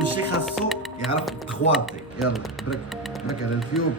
كلشي خاصو يعرف 3 دي. يلا برك على الفيوم.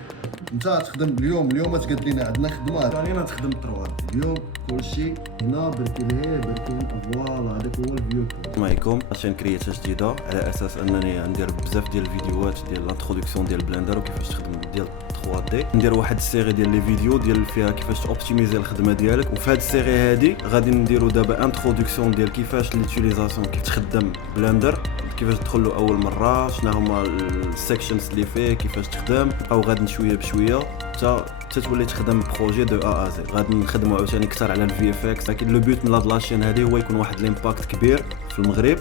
انت تخدم اليوم تقاد لينا عندنا خدمه انا تخدم 3 دي اليوم. كلشي هنا بركي لهيه بركي فوالا هذاك هو الفيو. السلام عليكم. عشان كريات جديده على اساس انني ندير بزاف ديال الفيديوهات ديال لانتروداكسيون ديال بلندر وكيفاش تخدم ديال 3 دي. ندير واحد السيري ديال لي فيديو ديال فيها كيفاش اوبتيميزي الخدمه ديالك. وفي هذه السيري هذه غادي نديرو دابا انتروداكسيون ديال كيفاش ليوتيليزاسيون كيف تخدم بلندر، كيفاش تدخل له اول مره، شنو هما السيكشنز اللي فيه، كيفاش تخدم. او غادي شويه بشويه حتى تولي تخدم بروجي دو ا زي. غادي نخدموا عاوتاني اكثر على الفي اف اكس، لكن لو بوت من هاد لاشين هذه هو يكون واحد الامباكت كبير في المغرب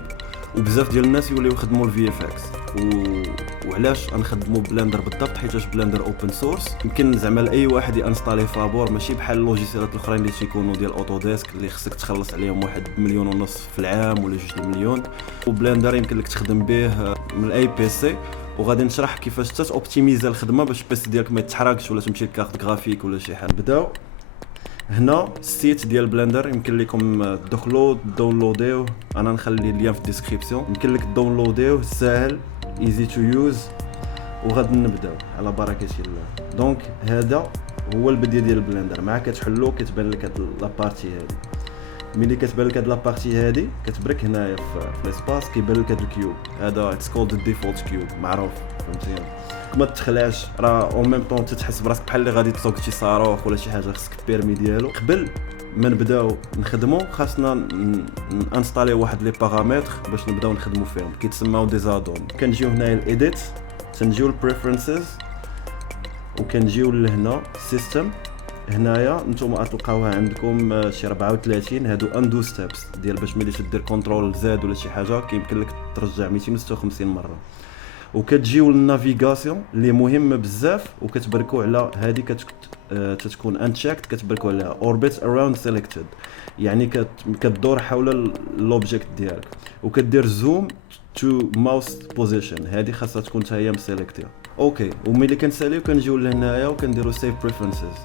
وبزاف ديال الناس يوليو يخدموا الفي اف اكس. وعلاش غنخدموا بلندر بالضبط؟ حيتاش بلندر اوبن سورس، يمكن زعما لاي واحد ينستالي فابور، ماشي بحال اللوجيسيالات الاخرين اللي تيكونوا ديال اوتوديسك اللي خصك تخلص عليهم 1.5 مليون في العام ولا 2 مليون. وبلندر يمكن لك تخدم به من اي بي سي. وغادي نشرح كيفاش تاوبتيميزا الخدمه باش البيسي ديالك ما يتحرقش ولا تمشي لكارت غرافيك ولا شي حاجه. نبداو هنا السيت ديال بلندر، يمكن لكم تدخلوا داونلوديوه، انا نخلي اللين في الديسكريبسيون. يمكن لك داونلوديوه، ساهل ايزي تو يوز. وغادي نبداو على بركه الله. دونك هذا هو البدايه ديال بلندر. معاه كتحلو كتبان لك هاد لابارتي هادي. ملي كتبان لك هاد لابارتي هادي كتبرك هنايا في ليسباس كيبان لك هاد الكيوب هذا اتس كولد الديفولت كيوب معروف، فهمتي؟ ما تخلعش، راه اون ميم طون تتحس براسك بحال اللي غادي تسوق شي صاروخ ولا شي حاجه، خصك البيرمي ديالو. قبل ما نبداو نخدموا خاصنا انستالي واحد لي بارامتر باش نبداو نخدموا فيهم، كيتسماو دي زادون. كنجيو هنايا الايديت، تنجيو البريفرنسز، وكنجيو لهنا سيستم. هنايا نتوما غتلقاوها عندكم شي 34 هادو اندو ستيبس ديال باش ملي تدير كنترول زاد ولا شي حاجه كيمكن لك ترجع 256 مره. وكتجيو للنافيغاسيون اللي مهمه بزاف، وكتبركوا على هذه تتكون انشيكت، كتبركوا عليها اوربيت اراوند سيليكتد، يعني كتدور حول لوبجيكت ديالك. وكدير زوم تو ماوس بوزيشن، هذه خاصها تكون حتى هي مسيليكتيها. اوكي، وملي كنساليو كنجيو لهنايا وكنديروا سيف بريفرنسز.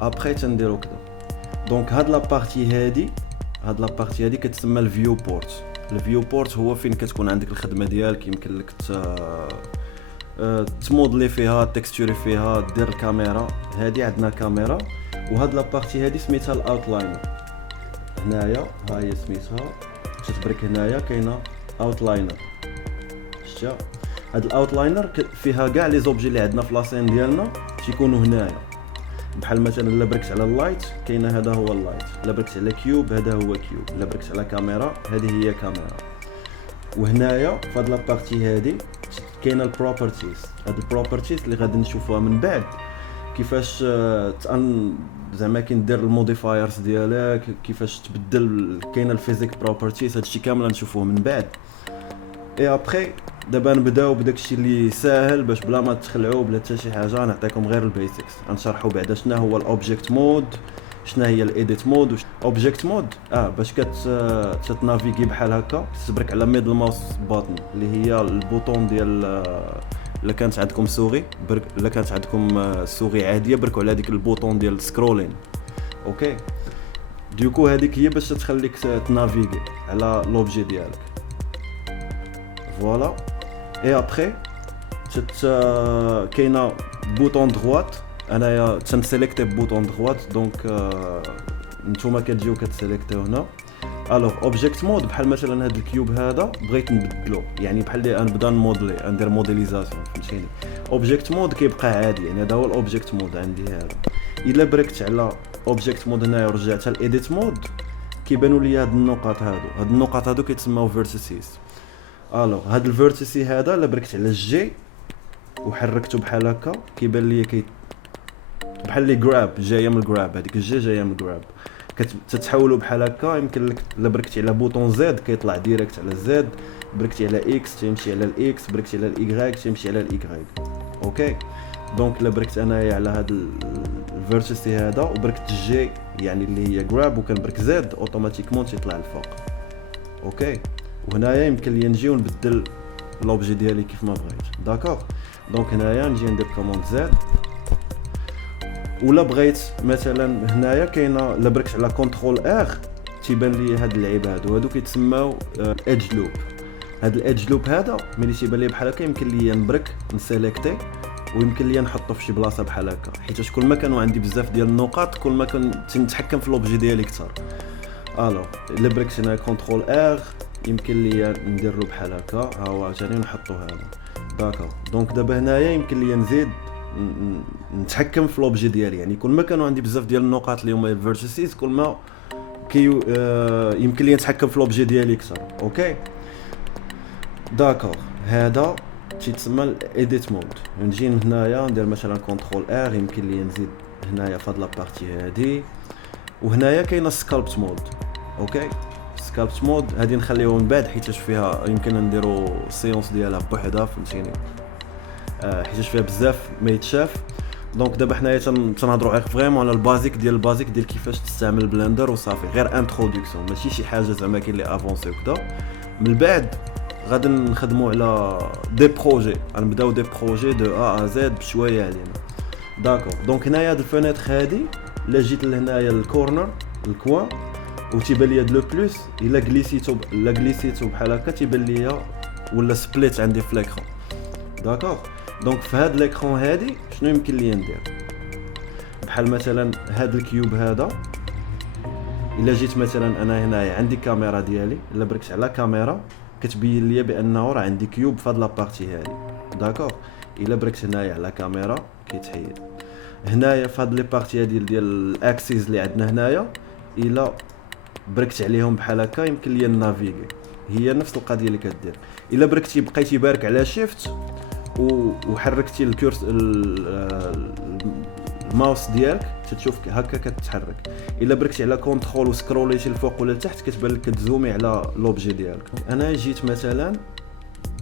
ابري تنديرو كذا. دونك هاد لابارتي هادي كتسمى الفيو بورت. الفيو بورت هو فين كتكون عندك الخدمه ديالك، يمكن لك تمودلي فيها، تكستوري فيها، دير الكاميرا. هادي عندنا كاميرا. وهاد لابارتي هادي سميتها الاوتلاينر. هنايا ها هي سميتها، تتبرك هنايا كاينه اوتلاينر. شتي هاد الاوتلاينر فيها كاع لي زوبجي اللي عندنا في لاسين ديالنا تيكونوا هنايا. بحال مثلا الا بركت على اللايت كاينه هذا هو اللايت، الا بركت على كيوب هذا هو كيوب، الا بركت على كاميرا هذه هي كاميرا. وهنايا في هاد لابارتي هذه كاينه البروبرتيز. هاد البروبرتيز اللي غادي نشوفوها من بعد كيفاش زعما كندير الموديفايرز ديالك، كيفاش تبدل. كاينه الفيزيك بروبرتيز، هادشي كامل نشوفوه من بعد. اي ابري دابا نبداو بداكشي اللي ساهل باش بلا ما تخلعوا بلا حتى شي حاجه. نعطيكم غير البيسكس، غنشرحوا بعدا شنو هو الاوبجيكت مود، شنو هي الايديت مود. اوبجيكت مود باش تنافيغي بحال هكا تبرك على ميدل ماوس بوتن اللي هي البوطون ديال الا كانت عندكم سوغي برك، الا كانت عندكم سوغي عاديه بركوا على هذيك البوطون ديال سكرولين. اوكي، ديكو هذيك هي باش تخليك تنافيغي على لوبجي ديالك. فوالا. اي ابري كاينه بوطون دغوات، انايا تنسيليكتي بوطون دغوات. دونك نتوما كتجيو كتسيليكتيو هنا. الوغ اوبجيكت مود بحال مثلا هذا الكيوب هذا بغيت نبدلو، يعني بحال اللي نبدا نمودلي ندير موديليزاسيون، فهمتيني؟ اوبجيكت مود كيبقى عادي، يعني هذا هو الاوبجيكت مود عندي هذا. الا بركت على اوبجيكت مود هنايا ورجعت للايديت مود كيبانوا لي هاد النقاط هادو كيتسموا فيرتيسيز. الوغ هاد الفيرتيسي هذا الا بركت على الجي وحركته بحال هكا كيبان لي بحال لي غراب جايه من الغراب، هذيك الجي جايه من الغراب. تتحولوا بحال هكا. يمكن لك الا بركتي على بوطون زد كيطلع ديريكت على زد، بركتي على اكس تيمشي على الاكس، بركتي على الاي تيمشي على الاي. اوكي، دونك الا بركت انايا على هاد الفيرتيسي هذا وبركت الجي يعني اللي هي غراب وكنبرك زد اوتوماتيكمون تيطلع الفوق. اوكي، وهنايا يمكن لي نجي ونبدل لوبجي ديالي كيف ما بغيت. داكوغ، دونك هنايا نجي ندير كوموند زد. ولا بغيت مثلا هنايا كاينه الا بركت على كونترول ار تيبان لي هاد اللعيبه هادو كيتسماو ايدج لوب. هاد الايدج لوب هذا ملي تيبان لي بحال هكا يمكن ليا نبرك نسيليكتي ويمكن ليا نحطو في شي بلاصه بحال هكا، حيت كل ما كانوا عندي بزاف ديال النقاط كل ما كنت نتحكم في لوبجي ديالي اكثر. الوغ الا بركت هنا كونترول ار يمكن ليا نديرو بحال هكا، ها هو عاوتاني نحطو هذا. داكوغ دونك دابا هنايا يمكن ليا نزيد نتحكم في لوبجي ديالي، يعني كل ما كانوا عندي بزاف ديال النقاط اللي هما الفيرتيسز كل ما يمكن لي نتحكم في لوبجي ديالي اكثر. اوكي داكوغ هذا تيتسمى الايديت مود. نجي هنايا ندير مثلا كونترول ار، يمكن لي نزيد هنايا في هاد لابارتي هادي، وهنايا كاينه سكالبت مود. اوكي سكالبت مود هادي نخليوها من بعد حيتاش فيها يمكن نديرو سيونس ديالها بوحدها فهمتيني، حيتاش فيها بزاف ما يتشاف. دونك دابا حنايا تنهضروا غير فريمون على البازيك ديال كيفاش تستعمل بلندر وصافي، غير انتروداكسيون ماشي شي حاجه زعما كاين لي افونسي وكذا. من بعد غادي نخدموا على دي بروجي، غنبداو دي بروجي دو ا ا زد بشويه علينا. داكور دونك هنايا هاد الفينيتر هادي الا جيت لهنايا الكورنر الكوان وتيبان ليا لو بلس، الا غليسيتو بحال هكا تيبان ليا ولا سبليت عندي في ليكرون. داكور دونك في هاد ليكرون هادي شنو يمكن ليا ندير؟ بحال مثلا هاد الكيوب هذا الا جيت مثلا انا هنايا عندي كاميرا ديالي، الا بركت على كاميرا كتبين ليا بانه راه عندي كيوب في هاد لابارتي هادي. داكور الا بركت هنايا على كاميرا كيتحيد. هنايا في هاد لي بارتي هادي ديال الاكسيس اللي عندنا هنايا الا بركت عليهم بحال هكا يمكن ليا نافيغي، هي نفس القضيه اللي كدير. الا بركتي بقيتي بارك على شيفت وحركتي الكورس الماوس ديالك تتشوف هكا كتتحرك. الا بركتي على كونترول وسكروليتي الفوق ولا لتحت كتبان لك كتزومي على لوبجي ديالك. انا جيت مثلا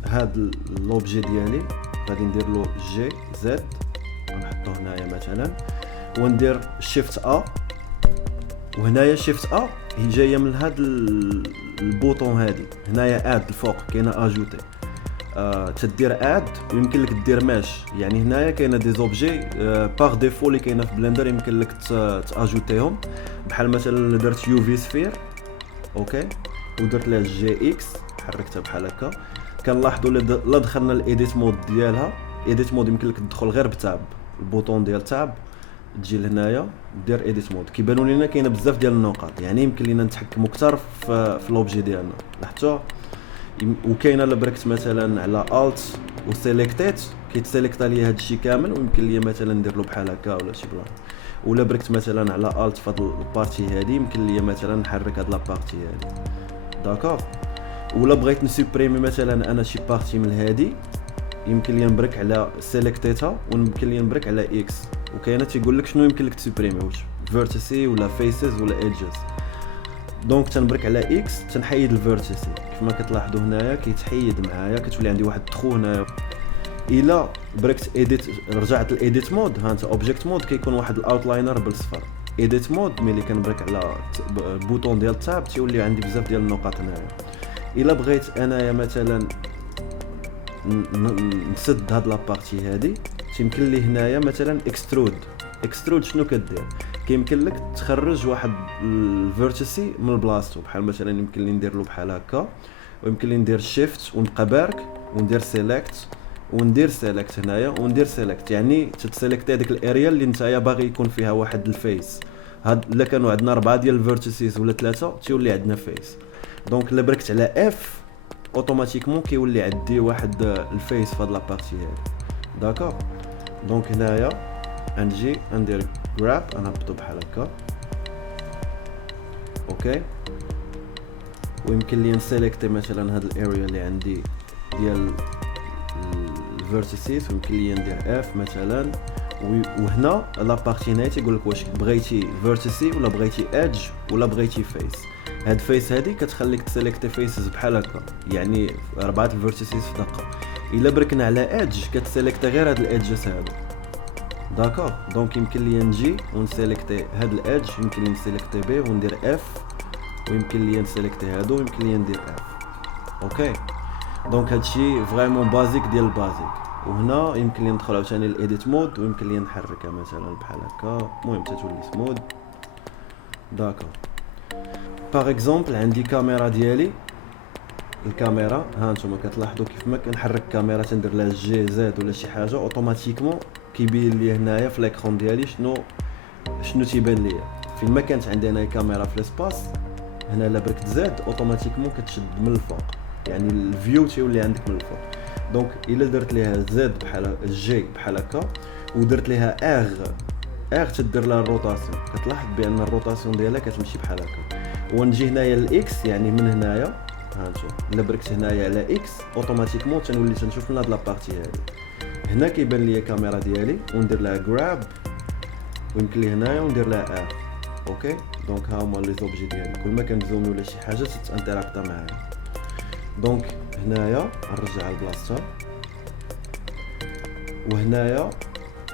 هاد لوبجي ديالي غادي ندير له جي زد ونحطو هنايا مثلا وندير شيفت ا، وهنايا شيفت ا هي جايه من هاد البوطون هادي هنايا اد الفوق كاينه اجوتي. تدير اد ويمكن لك دير ماش، يعني هنايا كاينه دي زوبجي باغ ديفو اللي كاينه في بلندر يمكن لك تاجوتيهم، بحال مثلا درت يو في سفير اوكي ودرت لها جي اكس حركتها بحال هكا كنلاحظوا لا دخلنا الايديت مود ديالها. ايديت مود يمكن لك تدخل غير بتاب البوطون ديال تاب، تجي لهنايا دير ايديت مود كيبانوا لينا كاينه بزاف ديال النقاط، يعني يمكن لينا نتحكموا اكثر في لوبجي ديالنا. لاحظتوا وكاينه الا بركت مثلا على الت وسيليكتيت كيتسيليكتا ليا هادشي كامل، ويمكن ليا مثلا ندير له بحال هكا ولا شي بلان. ولا بركت مثلا على الت في هاد البارتي هادي يمكن ليا مثلا نحرك هاد لابارتي هادي. داكوغ ولا بغيت نسوبريمي مثلا انا شي بارتي من هادي يمكن لي نبرك على سيليكتيتا ويمكن لي نبرك على اكس، وكاينه تيقول لك شنو يمكن لك تسوبريمي واش فيرتيسي ولا فيسز ولا ايدجز. دونك تنبرك على اكس تنحيد الفيرتيسي كيف ما كتلاحظوا هنايا كيتحيد معايا، كتولي عندي واحد التخو هنايا. الا بركت ايديت رجعت الايديت مود ها انت اوبجيكت مود كيكون واحد الاوتلاينر بالصفر. ايديت مود ملي كنبرك على البوطون ديال تاب تيولي عندي بزاف ديال النقاط هنايا. الا بغيت انايا مثلا نسد هاد لابارتي هادي تيمكن لي هنايا مثلا اكسترود شنو كدير؟ كيمكن لك تخرج واحد الفيرتيسي من بلاصتو، بحال مثلا يمكن لي ندير له بحال هكا ويمكن لي ندير شيفت ونبقى بارك وندير سيليكت هنايا وندير سيليكت، يعني تتسيليكت هذيك الاريا اللي نتايا باغي يكون فيها واحد الفيس. هاد الا كانوا عندنا 4 ديال الفيرتيسيز ولا 3 تيولي عندنا فيس. دونك الا بركت على اف اوتوماتيكمون كيولي عندي واحد الفيس في هاد لابارتي هادي. داكوغ دونك هنايا نجي ندير جراب نهبطو بحال هكا اوكي، ويمكن لي نسيليكتي مثلا هاد الاريا اللي عندي ديال الفيرتيسيس ويمكن لي ندير اف مثلا. وهنا لابارتي هنا تيقول لك واش بغيتي فيرتيسي ولا بغيتي ايدج ولا بغيتي فيس. هاد فيس هادي كتخليك تسيليكتي فيسز بحال هكا، يعني 4 الفيرتيسيس في دقه. الا بركنا على ايدج كتسيليكتي غير هاد الايدجز هادو. داكوغ دونك يمكن لي نجي ونسيليكتي هاد الايدج، يمكن لي نسيليكتي بي وندير اف، ويمكن لي نسيليكتي هادو ويمكن لي ندير اف اوكي. دونك هادشي فريمون بازيك ديال البازيك. وهنا يمكن لي ندخل عاوتاني الايديت مود ويمكن لي نحركها مثلا بحال هكا، المهم تتولي سمود. داكوغ باغ اكزومبل عندي كاميرا ديالي الكاميرا ها نتوما كتلاحظوا كيف ما كنحرك الكاميرا تندير لها جي زاد ولا شي حاجه اوتوماتيكمون كيبين لي هنايا في ليكرون ديالي شنو تيبان ليا. فين ما كانت عندي انا كاميرا في الاسباس هنا الا بركت زاد اوتوماتيكمون كتشد من الفوق، يعني الفيو تيولي عندك من الفوق. دونك الا درت ليها زاد بحال جي بحال هكا ودرت ليها ار تدير لها الروتاسيون، كتلاحظ بان الروتاسيون ديالها كتمشي بحال هكا. ونجي هنايا الاكس يعني من هنايا ها نشوف الا بركت هنايا على اكس اوتوماتيكمون تنولي تنشوف من هاد لابارتي هادي. هنا كيبان لي الكاميرا ديالي وندير لها غراب ويمكن لي هنايا وندير لها ار. اوكي دونك ها هما لي زوبجي ديالي كل ما كنزومي ولا شي حاجه تتانتراكتا معايا. دونك هنايا نرجع لبلاصتها وهنايا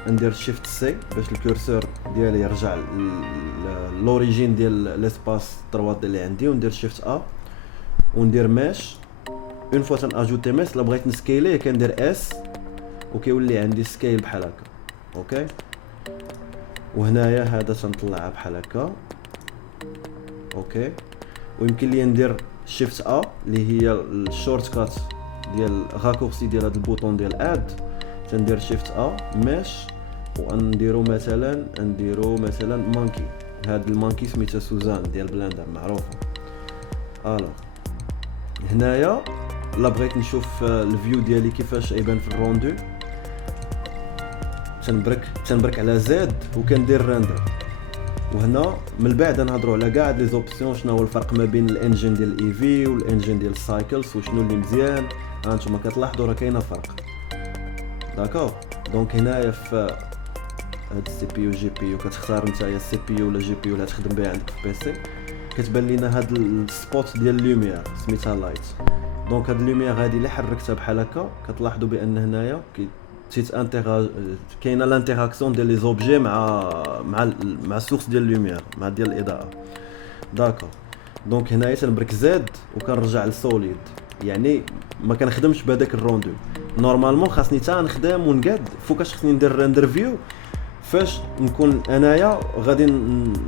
ندير شيفت سي باش الكورسور ديالي يرجع لوريجين ديال لاسباس 3 اللي عندي، وندير شيفت ا وندير ماش. اون فوا تناجوتي ماش الا بغيت نسكيليه كندير اس وكيولي عندي سكيل بحال هكا. اوكي وهنايا هذا تنطلعها بحال هكا. اوكي ويمكن لي ندير شيفت ا اللي هي الشورت كات ديال راكورسي ديال هذا البوطون ديال اد، تندير شيفت ا ماش ونديرو مثلا مانكي. هاد المانكي سميتها سوزان ديال بلندر معروفه. الوغ هنايا لا بغيت نشوف الفيو ديالي كيفاش يبان في الروندو تنبرك على زاد وكندير رندر. وهنا من بعد نهضروا على كاع لي زوبسيون شنو هو الفرق ما بين الانجين ديال الاي في والانجين ديال السايكلز وشنو اللي مزيان. ها نتوما كتلاحظوا راه كاينه فرق. داكور دونك هنايا في هاد السي بي يو جي بي يو كتختار نتايا السي بي يو ولا جي بي يو اللي تخدم بها عندك في بيسي. كتبان لينا هاد السبوت ديال اللوميير سميتها لايت. دونك هاد اللوميير غادي الا حركتها بحال هكا كتلاحظوا بان هنايا كاينه لانتيراكسيون ديال لي زوبجي مع السورس ديال اللوميير مع ديال الاضاءه. داكور دونك هنايا تنبرك زاد وكنرجع للسوليد، يعني ما كنخدمش بهذاك الروندو. نورمالمون خاصني حتى نخدم ونقاد فوكاش خصني ندير ريندر فيو فاش نكون انايا غادي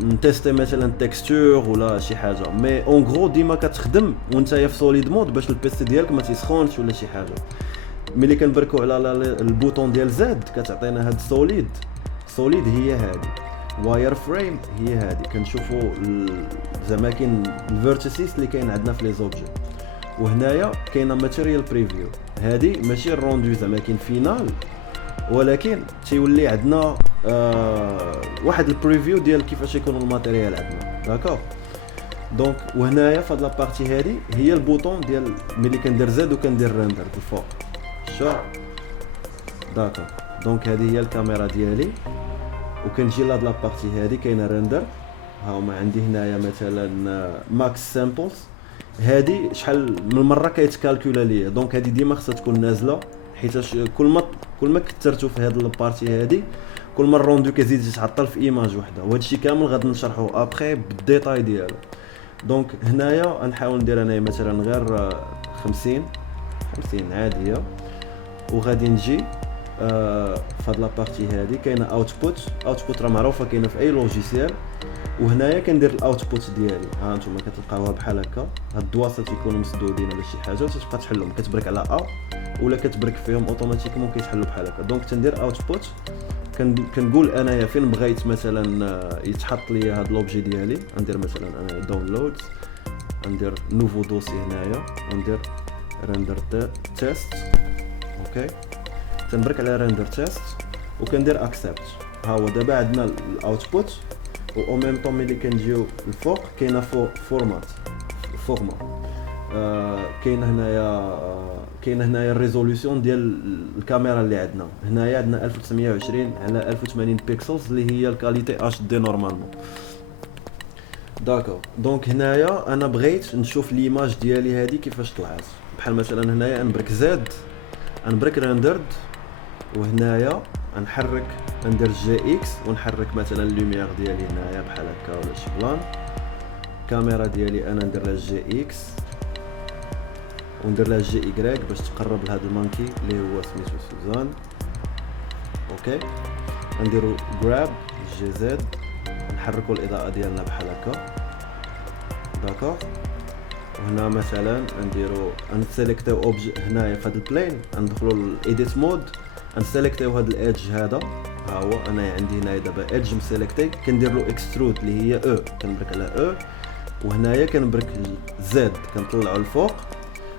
نتيستي مثلا تكستور ولا شي حاجه. مي اون غرو ديما كتخدم وانتيا في سوليد مود باش البيسي ديالك ما تيسخونش ولا شي حاجه. ملي كنبركو على البوطون ديال زاد كتعطينا هاد سوليد هي هادي، واير فريم هي هادي. كنشوفوا زعما كاين الفيرتيسيس اللي كاين عندنا في لي زوبجي. وهنايا كاينه ماتيريال بريفيو، هادي ماشي الروندو زعما كاين فينال ولكن تيولي عندنا واحد البريفيو ديال كيفاش يكون الماتيريال عندنا. داكوغ دونك وهنايا في هاد لابارتي هادي هي البوطون ديال ملي كندير زاد وكندير ريندر الفوق شو. داكوغ دونك هذه هي الكاميرا ديالي وكنجي لهاد لابارتي هادي كاينه ريندر. ها هما عندي هنايا مثلا ماكس سامبلز، هادي شحال من مره كيتكالكولا ليا. دونك هادي ديما خصها تكون نازله حيت كل ما كثرتو في هاد البارتي هادي كل ما الروندو كيزيد يتعطل في ايماج وحده. وهادشي كامل غادي نشرحوه ابري بالديتاي ديالو. دونك هنايا نحاول ندير انايا مثلا غير 50 عاديه وغادي نجي في هاد لابارتي هادي كاينه اوتبوت راه معروفه كاينه في اي لوجيسيال. وهنايا كندير الاوتبوت ديالي ها انتم كتلقاوها بحال هكا. هاد الدواسات يكونوا مسدودين ولا شي حاجه وتبقى تحلهم كتبرك على ا ولا كتبرك فيهم اوتوماتيكمون كيتحلوا بحال هكا. دونك تندير اوتبوت كنقول انايا فين بغيت مثلا يتحط لي هاد لوبجي ديالي. ندير مثلا انا داونلود ندير نوفو دوسي هنايا وندير ريندر تيست. اوكي تنبرك على ريندر تيست وكندير اكسبت. ها هو دابا عندنا الاوتبوت و ميم طون ملي كنجيو الفوق كاينه فورمات كاينه هنايا الريزوليوشن ديال الكاميرا اللي عندنا. هنايا عندنا 1920 على 1080 بيكسلز اللي هي الكاليتي اتش دي نورمالمون. داكور دونك هنايا انا بغيت نشوف ليماج ديالي هذه كيفاش طلعت. بحال مثلا هنايا نبرك زاد نبرك ريندرد وهنايا نحرك ندير جي اكس ونحرك مثلا اللوميير ديالي هنايا بحال هكا ولا شي بلان. الكاميرا ديالي انا ندير لها جي اكس وندير لها جي ايغريك باش تقرب لهذا المانكي اللي هو سميتو سوزان. اوكي نديرو غراب جي زد نحركو الاضاءه ديالنا بحال هكا. داكوغ وهنا مثلا نديرو نسيليكتيو اوبجي هنايا في هذا البلين، ندخلو الايديت مود، نسيليكتيو هذا الايدج هذا، ها هو انا عندي هنايا دابا ايدج مسيليكتي، كندير له اكسترود اللي هي او، كنبرك على او، وهنايا كنبرك زد كنطلعو الفوق،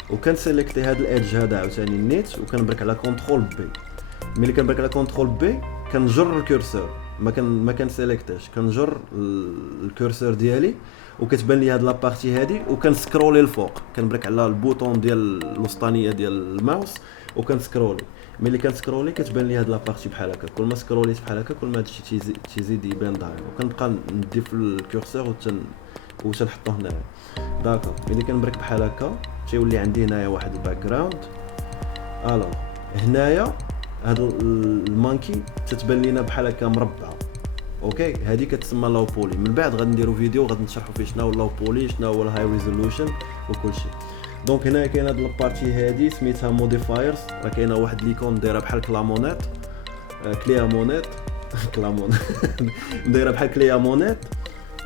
وكنسيليكتي هذا الايدج هذا عاوتاني نيت، وكنبرك على كونترول بي. ملي كنبرك على كونترول بي كنجر الكورسور، ما كنسيليكتاش، كنجر الكورسور ديالي وكتبان لي هاد لابارتي هادي، وكنسكرولي الفوق، كنبرك على البوطون ديال الوسطانيه ديال الماوس وكنسكرولي. ملي كنسكرولي كتبان لي هاد لابارتي بحال هكا، كل ما سكروليت بحال هكا كل ما هادشي تيزيد يبان ظاهر، وكنبقى ندي في الكورسور وتنحطو هنايا. داكور، ملي كنبرك بحال هكا تيولي عندي هنايا واحد الباك جراوند. الوغ هنايا هاد المانكي تتبان لينا بحال هكا مربعه، اوكي، هذه كتسمى لاو بولي. من بعد غادي نديرو فيديو غادي نشرحوا فيه شنو هو لاو بولي، شنو هو الهاي ريزولوشن وكل شيء. دونك هنا كاين هاد البارتي هادي سميتها موديفايرز، راه كاينه واحد ليكون دايره بحال كلامونيت، كليامونيت كلامون دايره بحال كليامونيت.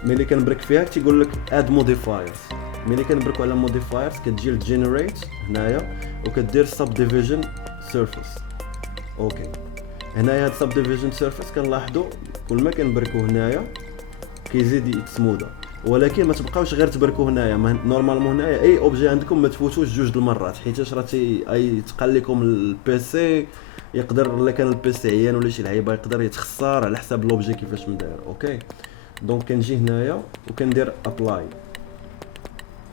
ملي كنبرك فيها تيقول لك اد موديفايرز، ملي كنبركوا على موديفايرز كتجي لجينيريت هنايا وكدير سب ديفيجن سيرفيس. اوكي، هنايا هاد سب ديفيجن سيرفيس كنلاحظوا كل ما كنبركوا هنايا كيزيد يتسمودا، ولكن ما تبقاوش غير تبركوا هنايا. نورمالمون هنايا اي اوبجي عندكم ما تفوتوش جوج المرات، حيت راه اي تقال لكم البيسي يقدر الا كان البيسي عيان ولا شي لعيبه يقدر يتخسر على حساب لوبجي كيفاش مداير. اوكي، دونك كنجي هنايا وكندير ابلاي.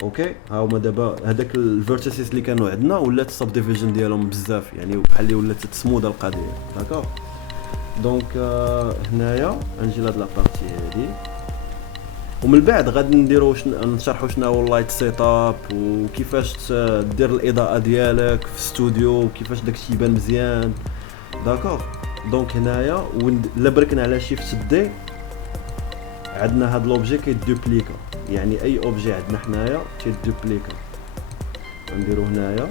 اوكي، ها هما دابا هذاك الفيرتيسز اللي كانوا عندنا ولات السب ديفيجن ديالهم بزاف، يعني بحال اللي ولات تسموده القضيه. داكوغ، دونك هنايا نجي لهاد لابارتي هادي، ومن بعد غادي نديرو نشرحوا شنو هو اللايت سيت اب وكيفاش دير الاضاءه ديالك في الاستوديو وكيفاش داكشي يبان مزيان. داكوغ، دونك هنايا الا بركنا على شيفت دي عندنا هاد لوبجي كيدوبليكا، يعني اي اوبجي عندنا حنايا كيدوبليكا. نديرو هنايا،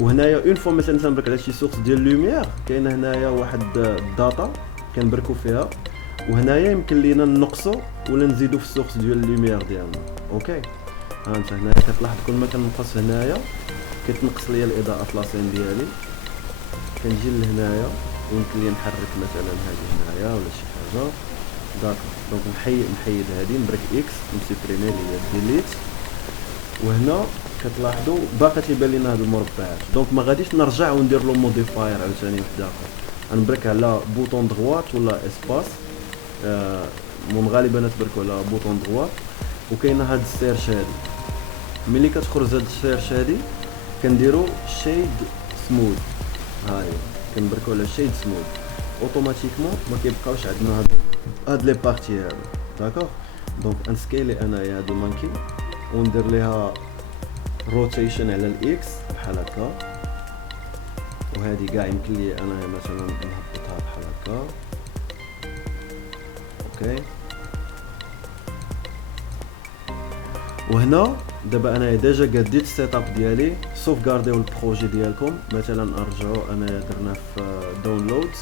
وهنايا اون فوا مثلا تنبرك على شي سورس ديال لوميير كاينه هنايا واحد الداتا كنبركو فيها، وهنايا يمكن لينا نقصو ولا نزيدو في السورس ديال اللوميير ديالنا. اوكي، ها انت هنايا كتلاحظ كل ما كنقص هنايا كتنقص ليا الاضاءه في لاسين ديالي. كنجي لهنايا ويمكن لي نحرك مثلا هذه هنايا ولا شي حاجه. داكور، دونك نحيد هذه، نبرك اكس نسيبريمي لي ديليت، وهنا كتلاحظوا باقي تيبان لينا هاد المربعات. دونك ما غاديش نرجع وندير له موديفاير عاوتاني واحد اخر، نبرك على بوطون دغوات ولا اسباس، من غالبا نتبركوا على بوطون دغوات، وكاينه هاد السيرش هادي. ملي كتخرج هاد السيرش هادي كنديروا شيد سموث، هاي كنبركوا على شيد سموث، اوتوماتيكمون ما كيبقاوش عندنا هاد لي بارتي هادو. داكوغ، دونك انسكيلي انايا هاد المانكي وندير ليها روتيشن على الاكس بحال هكا، وهذه كاع يمكن لي انايا مثلا نهبطها بحال هكا. اوكي، وهنا دابا انايا ديجا قديت السيت اب ديالي. سوفغارديو البروجي ديالكم، مثلا ارجعوا انايا درنا في داونلودز.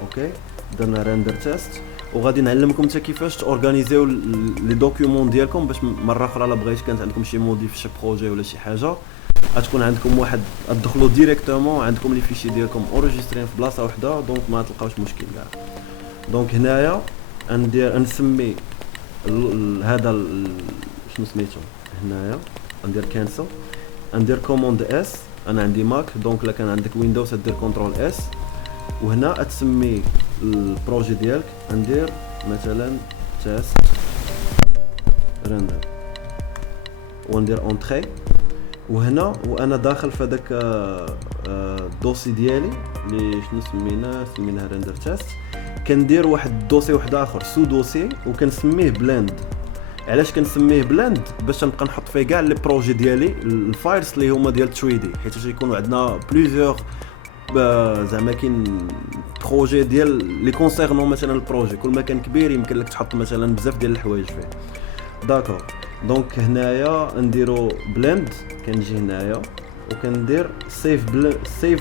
اوكي، درنا ريندر تيست، وغادي نعلمكم حتى كيفاش تورغانيزيو لي دوكيومون ديالكم باش مره اخرى الا بغيت كانت عندكم شي موديل في شي بروجي ولا شي حاجه غتكون عندكم واحد تدخلوا ديريكتومون عندكم لي فيشي ديالكم اوريجسترين في بلاصه وحده، دونك ما تلقاوش مشكل كاع. دونك هنايا ندير نسمي هذا شنو سميتو، هنايا ندير كانسل، ندير كوموند اس، انا عندي ماك دونك الا كان عندك ويندوز دير كنترول اس، وهنا تسمي البروجي ديالك. ندير مثلا تيست رندر وندير اونتري، وهنا وانا داخل في هذاك الدوسي ديالي اللي شنو سميناه رندر تيست، كندير واحد الدوسي واحد اخر سو دوسي وكنسميه بلند. علاش كنسميه بلند؟ باش نبقى نحط فيه كاع لي بروجي ديالي الفايلز اللي هما ديال 3 دي، حيت يكونوا عندنا بليزيور زعما كاين بروجي ديال لي كونسيرنون مثلا البروجي كل ما كان كبير يمكن لك تحط مثلا بزاف ديال الحوايج فيه. داكور، دونك هنايا نديرو بلند، كنجي هنايا وكندير سيف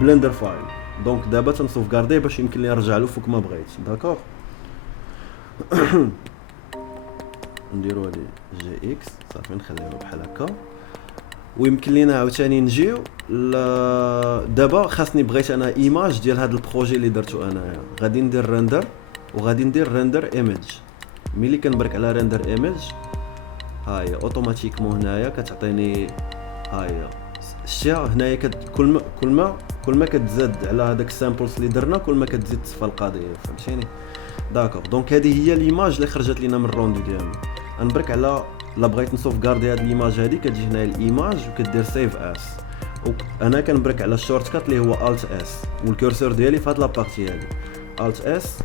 بلندر فايل. دونك دابا تنسوفغاردي باش يمكن لي نرجع له فوق ما بغيت. داكور، نديرو هادي جي اكس صافي نخليوها بحال هكا. ويمكن لينا عاوتاني نجيو دابا خاصني بغيت انا ايماج ديال هذا البروجي اللي درتو انايا غادي ندير ريندر وغادي ندير ريندر ايميج ملي كنبرك على ريندر ايميج هاهي اوتوماتيكمون هنايا كتعطيني هاهي الشيء هنايا كل ما كتزاد على هذاك السامبلز اللي درنا كل ما كتزيد تصفى القضيه فهمتيني داكوغ دونك هذه هي ليماج اللي خرجت لينا من الروندو ديالنا غنبرك على لا بغيت نسوف كاردي هاد ليماج هادي كتجي هنايا الايماج وكدير سيف اس انا كنبرك على الشورت كات اللي هو الت اس والكورسور ديالي في هاد لابارتي هادي الت اس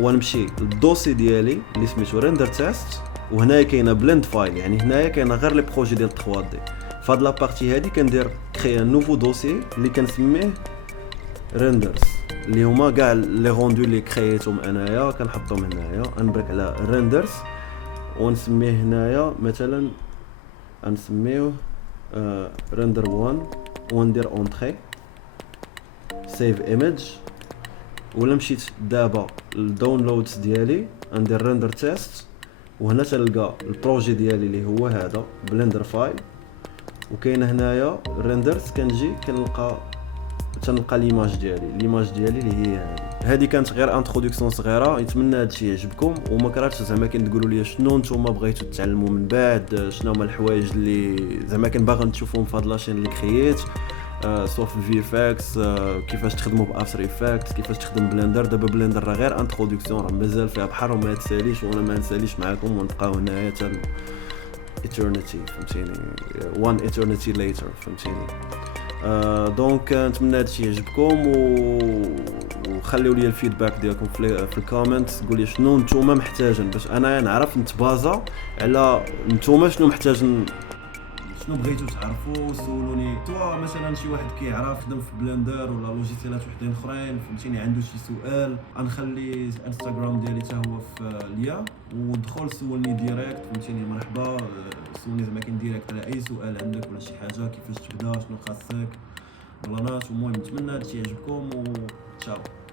ونمشي للدوسي ديالي اللي سميتو ريندر تيست وهنايا كاينه بلند فايل يعني هنايا كاينه غير لي بروجي ديال 3 دي فهاد لابارتي هادي كندير كري ان نوفو دوسي اللي كنسميه ريندرز اللي هما كاع لي روندو اللي كرييتهم انايا كنحطهم هنايا نبرك على ريندرز ونسميه هنايا مثلا نسميوه ريندر 1 وندير اونطري سيف ايميج ولا مشيت دابا الداونلودز ديالي ندير ريندر تيست وهنا تلقى البروجي ديالي اللي هو هذا بلندر فايل وكاين هنايا ريندرز كنجي تنلقى ليماج ديالي اللي هي هذه كانت غير انتروداكسيون صغيره نتمنى هادشي يعجبكم وما كرهتش زعما كي تقولوا لي شنو نتوما بغيتوا تتعلموا من بعد شنو هما الحوايج اللي زعما كان باغي تشوفوهم في هاد لاشين اللي كرييت سواء في الفي افكس كيفاش تخدموا بافتر افكتس كيفاش تخدم بلندر دابا بلندر راه غير انتروداكسيون راه مازال فيها بحر وما تساليش وانا ما نساليش معكم ونبقاو هنايا حتى eternity فهمتيني one eternity later فهمتيني دونك نتمنى هادشي يعجبكم وخليوا لي الفيدباك ديالكم في الكومنت قول لي شنو نتوما محتاجين باش انا نعرف نتبازا على نتوما شنو محتاجين شنو بغيتو تعرفوا سولوني توا مثلا شي واحد كيعرف يخدم في بلندر ولا لوجيسيالات وحدين اخرين فهمتيني عنده شي سؤال غنخلي انستغرام ديالي حتى هو في ليا ودخل سولني ديريكت فهمتيني مرحبا سولني زعما كاين ديريكت على اي سؤال عندك ولا شي حاجه كيفاش تبدا شنو خاصك بلانات المهم نتمنى هادشي يعجبكم و تشاو